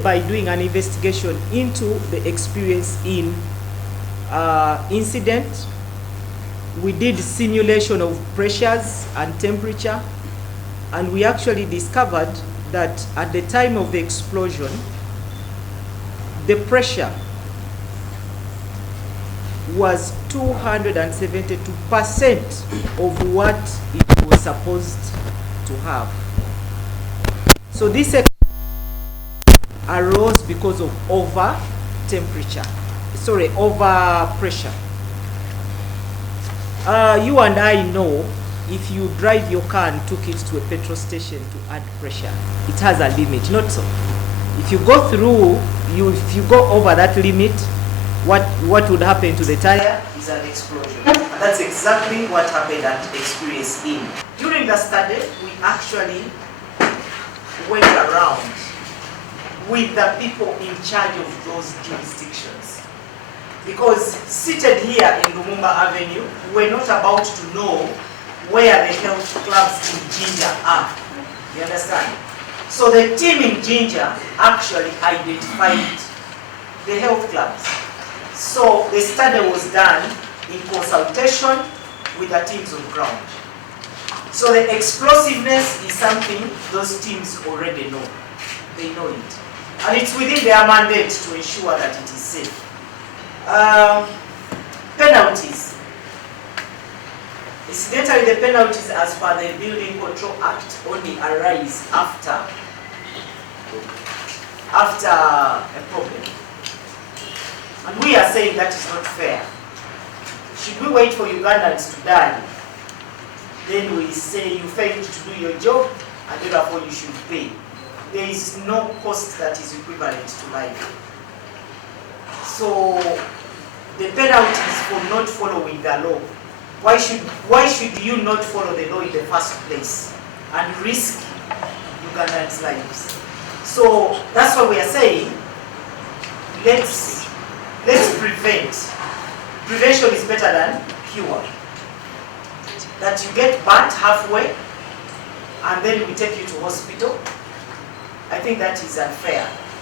started by doing an investigation into the experience in incident. We did simulation of pressures and temperature, and we actually discovered that at the time of the explosion, the pressure was 272% of what it was supposed to have. So this arose because of over pressure. You and I know, if you drive your car and took it to a petrol station to add pressure, it has a limit, not so. If you go over that limit, what would happen to the tire is an explosion. And that's exactly what happened at Experience Inn. During the study, we actually went around with the people in charge of those jurisdictions. Because seated here in Lumumba Avenue, we're not about to know where the health clubs in Jinja are. You understand? So the team in Jinja actually identified the health clubs. So the study was done in consultation with the teams on ground. So the explosiveness is something those teams already know. They know it. And it's within their mandate to ensure that it is safe. Penalties. Incidentally, the penalties as per the Building Control Act only arise after a problem. And we are saying that is not fair. Should we wait for Ugandans to die? Then we say you failed to do your job and therefore you should pay. There is no cost that is equivalent to life. So the penalties for not following the law. Why should you not follow the law in the first place and risk Ugandans' lives? So that's what we are saying. Let's prevent. Prevention is better than cure. That you get burnt halfway and then we take you to hospital, I think that is unfair.